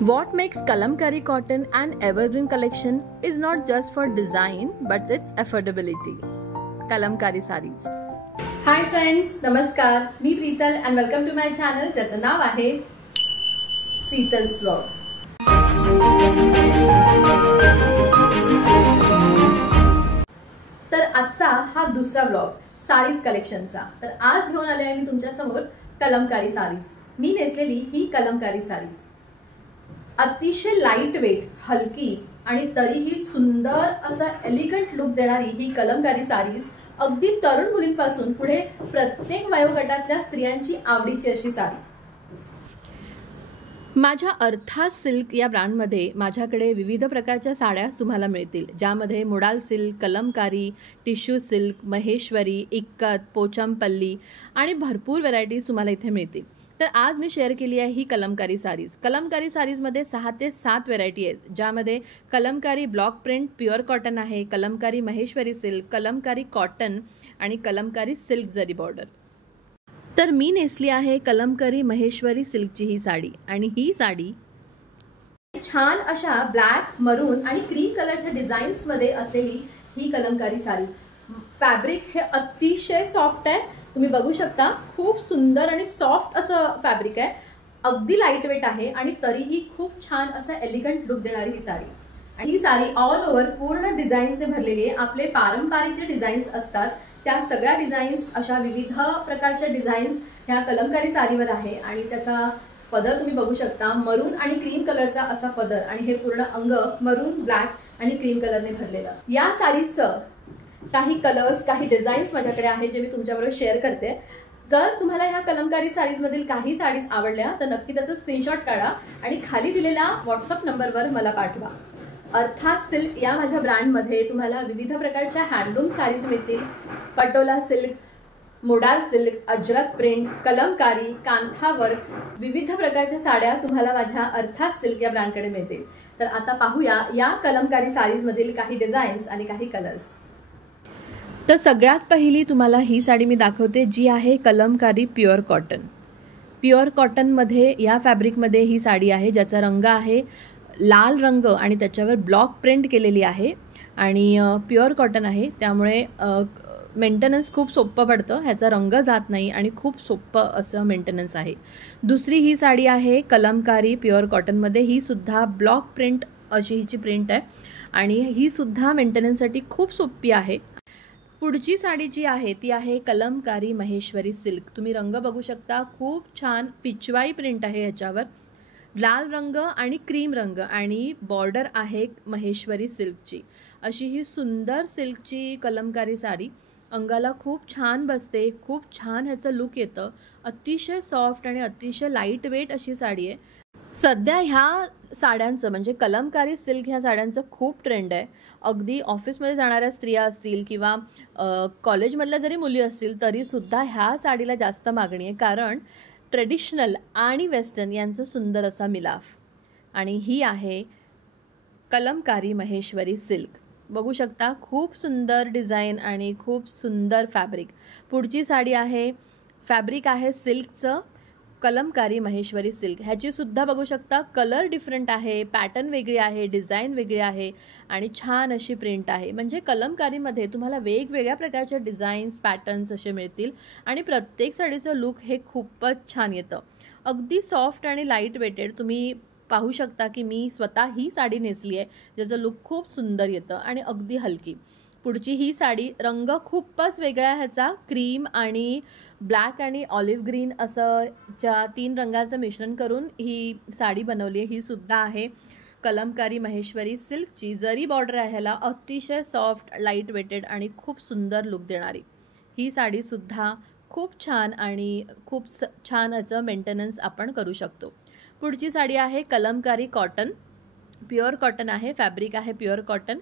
What makes Kalamkari cotton an evergreen collection is not just for design but its affordability. Kalamkari sarees. Hi friends, नमस्कार. मी Preetal and welcome to my channel. त्याचं नाव आहे प्रीतल्स vlog. तर आजचा हा दुसरा vlog sarees कलेक्शनचा. तर आज घेऊन आले आहे मी तुमच्या समोर कलमकारी सारीज. मी नेसलेली ही कलमकारी सारीज अतिशय लाईट वेट, हलकी आणि तरीही सुंदर असा एलिगंट लुक देणारी ही कलमकारी सारीज अगदी तरुण मुलींपासून पुढे प्रत्येक वयोगटातल्या स्त्रियांची आवडीची अशी साडी. माझ्या अर्थात सिल्क या ब्रँडमध्ये माझ्याकडे विविध प्रकारच्या साड्या तुम्हाला मिळतील, ज्यामध्ये मुडाल silk, Kalamkari, tissue silk, Maheshwari, ikat, Pochampally आणि भरपूर व्हरायटीज तुम्हाला इथे मिळतील. तर आज मी शेअर केली आहे ही कलमकारी सारीज. कलमकारी सारीजमध्ये 6 ते 7 व्हरायटी आहेत, ज्यामध्ये Kalamkari block print pure cotton आहे, कलमकारी महेश्वरी सिल्क, कलमकारी कॉटन आणि कलमकारी सिल्क जरी बॉर्डर. तर मी नेसली आहे कलमकारी महेश्वरी सिल्कची ही साडी आणि ही साडी छान अशा ब्लॅक, मरून आणि क्रीम कलरच्या डिझाईन्स मध्ये असलेली ही कलमकारी साडी. फॅब्रिक हे अतिशय सॉफ्ट आहे, तुम्ही बघू शकता. खूप सुंदर आणि सॉफ्ट असं फॅब्रिक आहे, अगदी लाईट वेट आहे आणि तरीही खूप छान असं एलिगंट लुक देणारी ही साडी. आणि ही साडी ऑल ओव्हर पूर्ण डिझाईन्सने भरलेली आहे. आपले पारंपरिक जे डिझाईन्स असतात त्या सगळ्या डिझाईन्स, अशा विविध प्रकारच्या डिझाईन्स ह्या कलमकारी साडीवर आहे. आणि त्याचा पदर तुम्ही बघू शकता, मरून आणि क्रीम कलरचा असा पदर आणि हे पूर्ण अंग मरून, ब्लॅक आणि क्रीम कलरने भरलेलं. या साडीचं काही कलर्स, काही डिझाईन्स माझ्याकडे आहे जे मी तुमच्याबरोबर शेअर करते. जर तुम्हाला ह्या कलमकारी साडीजमधील काही साडीज आवडल्या तर नक्की त्याचं स्क्रीनशॉट काढा आणि खाली दिलेल्या व्हॉट्सअप नंबरवर मला पाठवा. अर्थात सिल्क या माझ्या ब्रँडमध्ये तुम्हाला विविध प्रकारच्या हँडलूम साडीज मिळतील. Patola silk, modal silk, Ajrak print, Kalamkari, kantha work, विविध प्रकारच्या साड्या तुम्हाला माझ्या अर्थात सिल्क या ब्रँडकडे मिळतील. तर आता पाहूया या कलमकारी साडीजमधील काही डिझाईन्स आणि काही कलर्स. तर सगळ्यात पहिली तुम्हाला ही साडी मी दाखवते, जी आहे कलमकारी प्युअर कॉटन. प्युअर कॉटनमध्ये या फॅब्रिकमध्ये ही साडी आहे, ज्याचा रंग आहे लाल रंग आणि त्याच्यावर ब्लॉक प्रिंट केलेली आहे. आणि प्युअर कॉटन आहे, त्यामुळे मेंटेनन्स खूप सोपं पडतं, ह्याचा रंग जात नाही आणि खूप सोपं असं मेंटेनन्स आहे. दुसरी ही साडी आहे कलमकारी प्युअर कॉटनमध्ये. ही सुद्धा ब्लॉक प्रिंट अशी हिची प्रिंट आहे आणि ही सुद्धा मेंटेनन्ससाठी खूप सोपी आहे. पुढची साडी जी आहे ती आहे कलमकारी महेश्वरी सिल्क. तुम्ही रंग बघू शकता, खूप छान पिचवाई प्रिंट आहे ह्याच्यावर, लाल रंग आणि क्रीम रंग आणि बॉर्डर आहे महेश्वरी सिल्कची. अशी ही सुंदर सिल्कची कलमकारी साडी अंगाला खूप छान बसते, खूप छान ह्याचं लुक येतं. अतिशय सॉफ्ट आणि अतिशय लाईट वेट अशी साडी आहे. सध्या ह्या साड्यांचं म्हणजे कलमकारी सिल्क ह्या साड्यांचं खूप ट्रेंड आहे. अगदी ऑफिसमध्ये जाणाऱ्या स्त्रिया असतील किंवा कॉलेजमधल्या जरी मुली असतील तरीसुद्धा ह्या साडीला जास्त मागणी आहे, कारण ट्रेडिशनल आणि वेस्टर्न यांचं सुंदर असा मिलाफ. आणि ही आहे कलमकारी महेश्वरी सिल्क. बघू शकता, खूप सुंदर डिझाईन आणि खूप सुंदर फॅब्रिक. पुढची साडी आहे, फॅब्रिक आहे सिल्कचं, कलमकारी महेश्वरी सिल्क. ह्याची सुद्धा बघू शकता, कलर डिफरंट आहे, पॅटर्न वेगळी आहे, डिझाईन वेगळी आहे आणि छान अशी प्रिंट आहे. म्हणजे कलमकारीमध्ये तुम्हाला वेगवेगळ्या प्रकारच्या डिझाईन्स, पॅटर्न्स असे मिळतील आणि प्रत्येक साडीचं लुक हे खूपच छान येतं. अगदी सॉफ्ट आणि लाईट वेटेड. तुम्ही पाहू शकता की मी स्वतः ही साडी नेसली आहे, ज्याचं लुक खूप सुंदर येतं आणि अगदी हलकी. पुढची ही साडी, रंग खूपच वेगळा ह्याचा, क्रीम आणि ब्लॅक आणि ऑलिव्ह ग्रीन असं 3 रंगाचं मिश्रण करून ही साडी बनवली आहे. ही सुद्धा आहे कलमकारी महेश्वरी सिल्कची. जरी बॉर्डर आहे ह्याला, अतिशय सॉफ्ट, लाईट वेटेड आणि खूप सुंदर लुक देणारी ही साडीसुद्धा खूप छान आणि खूप छान याचं मेंटेनन्स आपण करू शकतो. पुढची साडी आहे कलमकारी कॉटन. प्युअर कॉटन आहे, फॅब्रिक आहे प्युअर कॉटन.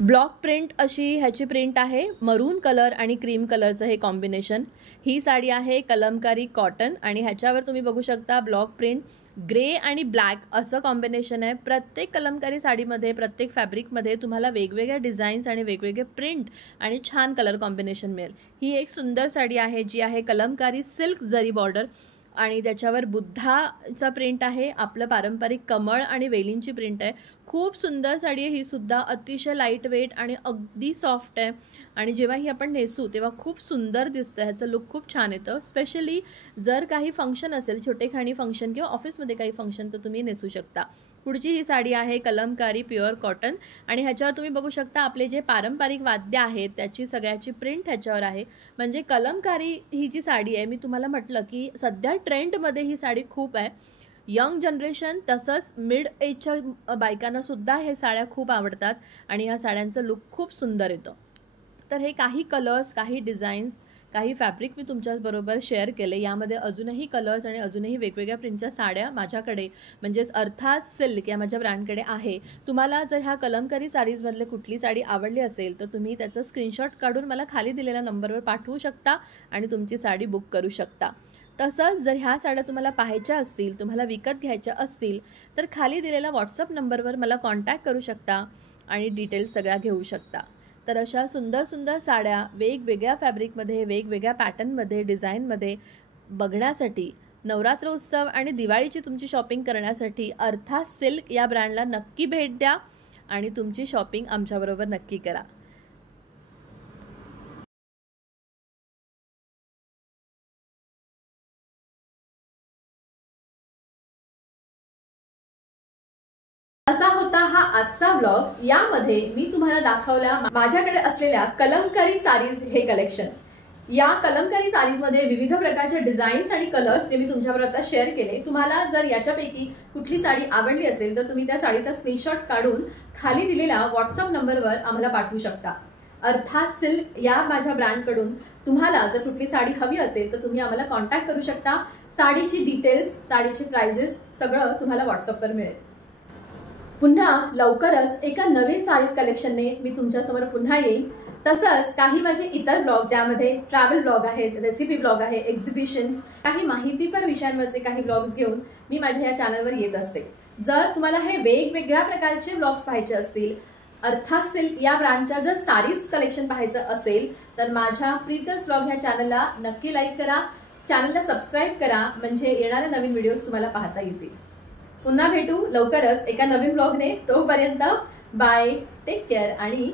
ब्लॉक प्रिंट अशी ह्याची प्रिंट आहे, मरून कलर आणि क्रीम कलरचं हे कॉम्बिनेशन. ही साडी आहे कलमकारी कॉटन आणि ह्याच्यावर तुम्ही बघू शकता ब्लॉक प्रिंट, ग्रे आणि ब्लॅक असं कॉम्बिनेशन आहे. प्रत्येक कलमकारी साडीमध्ये, प्रत्येक फॅब्रिकमध्ये तुम्हाला वेगवेगळ्या डिझाईन्स आणि वेगवेगळे प्रिंट आणि छान कलर कॉम्बिनेशन मिळेल. ही एक सुंदर साडी आहे जी आहे कलमकारी सिल्क जरी बॉर्डर. आणि त्याच्यावर बुद्धाचा प्रिंट आहे, आपलं पारंपरिक कमळ आणि वेलींची प्रिंट आहे. खूप सुंदर साडी आहे ही सुद्धा, अतिशय लाईट वेट आणि अगदी सॉफ्ट आहे आणि जेव्हा ही आपण नेसू तेव्हा खूप सुंदर दिसतं, ह्याचं लुक खूप छान येतं. स्पेशली जर काही फंक्शन असेल, छोटेखानी फंक्शन किंवा ऑफिसमध्ये काही फंक्शन, तर तुम्ही नेसू शकता. पुढची ही साडी आहे कलमकारी प्युअर कॉटन आणि ह्याच्यावर तुम्ही बघू शकता आपले जे पारंपरिक वाद्य आहेत त्याची सगळ्याची प्रिंट ह्याच्यावर आहे. म्हणजे कलमकारी ही जी साडी आहे, मी तुम्हाला म्हटलं की सध्या ट्रेंडमध्ये ही साडी खूप आहे. यंग जनरेशन तसंच मिड एजच्या बायकांना सुद्धा हे साड्या खूप आवडतात आणि ह्या साड्यांचं लुक खूप सुंदर येतं. तर हे काही कलर्स, काही डिझाईन्स, काही फॅब्रिक मी तुमच्याबरोबर शेअर केले. यामध्ये अजूनही कलर्स आणि अजूनही वेगवेगळ्या प्रिंटच्या साड्या माझ्याकडे म्हणजेच अर्थात सिल्क या माझ्या ब्रँडकडे आहे. तुम्हाला जर ह्या कलमकारी साडीजमधले कुठली साडी आवडली असेल तर तुम्ही त्याचं स्क्रीनशॉट काढून मला खाली दिलेल्या नंबरवर पाठवू शकता आणि तुमची साडी बुक करू शकता. तसंच जर ह्या साड्या तुम्हाला पाहायच्या असतील, तुम्हाला विकत घ्यायच्या असतील तर खाली दिलेल्या व्हॉट्सअप नंबरवर मला कॉन्टॅक्ट करू शकता आणि डिटेल्स सगळ्या घेऊ शकता. तर अशा सुंदर सुंदर साड्या वेगवेगळ्या फॅब्रिकमध्ये, वेगवेगळ्या पॅटर्नमध्ये, डिझाईनमध्ये बघण्यासाठी, नवरात्र उत्सव आणि दिवाळीची तुमची शॉपिंग करण्यासाठी अर्थात सिल्क या ब्रँडला नक्की भेट द्या आणि तुमची शॉपिंग आमच्याबरोबर नक्की करा. असा होता हा आजचा व्लॉग. यामध्ये मी तुम्हाला दाखवल्या माझ्याकडे असलेल्या कलमकारी साडीज हे कलेक्शन. या कलमकारी साडीजमध्ये विविध प्रकारचे डिझाईन्स आणि कलर्स ते मी तुमच्याबरोबर आता शेअर केले. तुम्हाला जर याच्यापैकी कुठली साडी आवडली असेल तर तुम्ही त्या साडीचा स्क्रीनशॉट काढून खाली दिलेल्या व्हॉट्सअप नंबरवर आम्हाला पाठवू शकता. अर्थात सिल्क या माझ्या ब्रँडकडून तुम्हाला जर कुठली साडी हवी असेल तर तुम्ही आम्हाला कॉन्टॅक्ट करू शकता. साडीची डिटेल्स, साडीचे प्राइजेस सगळं तुम्हाला व्हॉट्सअपवर मिळेल. पुन्हा लवकरच एका नवीन साडीज कलेक्शनने मी तुमच्यासमोर पुन्हा येईल. तसंच काही माझे इतर ब्लॉग ज्यामध्ये ट्रॅव्हल ब्लॉग आहेत, रेसिपी ब्लॉग आहे, एक्झिबिशन्स, काही माहितीपर विषयांवरचे काही ब्लॉग्स घेऊन मी माझ्या या चॅनलवर येत असते. जर तुम्हाला हे वेगवेगळ्या प्रकारचे ब्लॉग्स पाहायचे असतील, अर्थात सिल्क या ब्रँडच्या जर साडीज कलेक्शन पाहायचं असेल तर माझ्या प्रीतस ब्लॉग ह्या चॅनलला नक्की लाईक करा, चॅनलला सबस्क्राईब करा, म्हणजे येणारे नवीन व्हिडिओज तुम्हाला पाहता येतील. पुन्हा भेटू लवकरच एका नवीन ब्लॉगने. तोपर्यंत बाय, टेक केअर आणि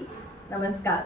नमस्कार.